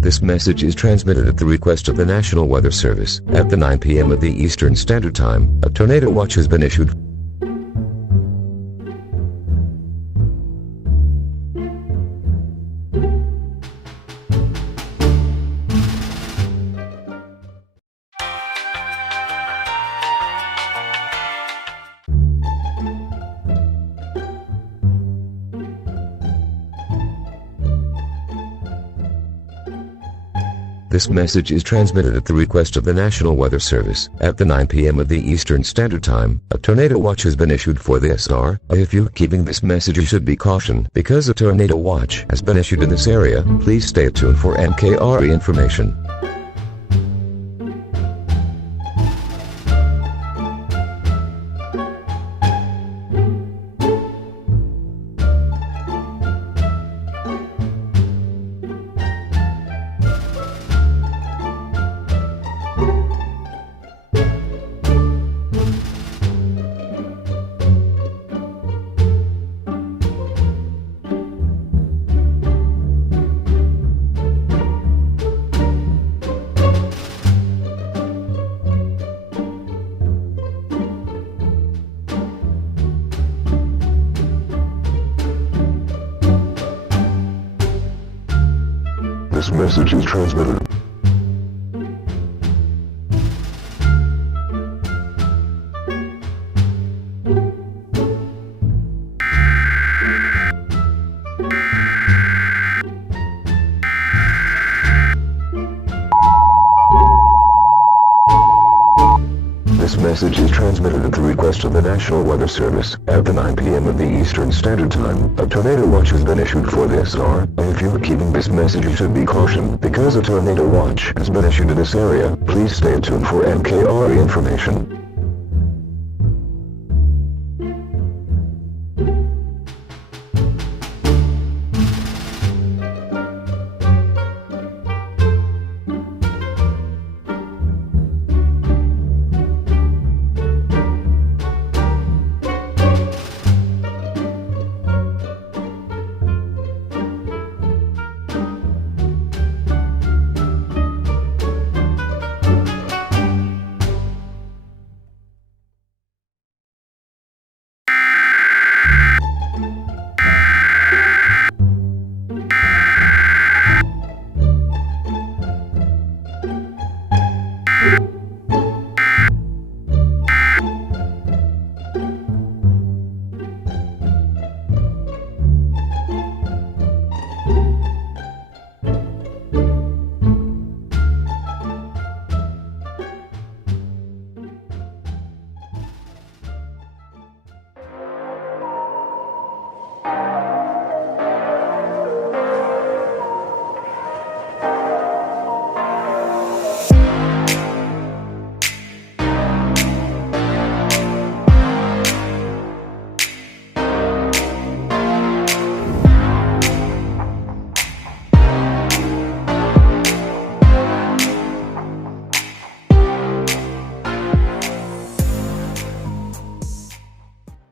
This message is transmitted at the request of the National Weather Service. At the 9 p.m. of the Eastern Standard Time, a tornado watch has been issued. This message is transmitted at the request of the National Weather Service. At the 9 p.m. of the Eastern Standard Time, a tornado watch has been issued for the SR. If you're keeping this message, you should be cautioned. Because a tornado watch has been issued in this area, please stay tuned for NKRE information. This message is transmitted. This message is transmitted at the request of the National Weather Service. At the 9 p.m. of the Eastern Standard Time, a tornado watch has been issued for the SR. If you're keeping this message, you should be cautioned. Because a tornado watch has been issued in this area, please stay tuned for NKRE information.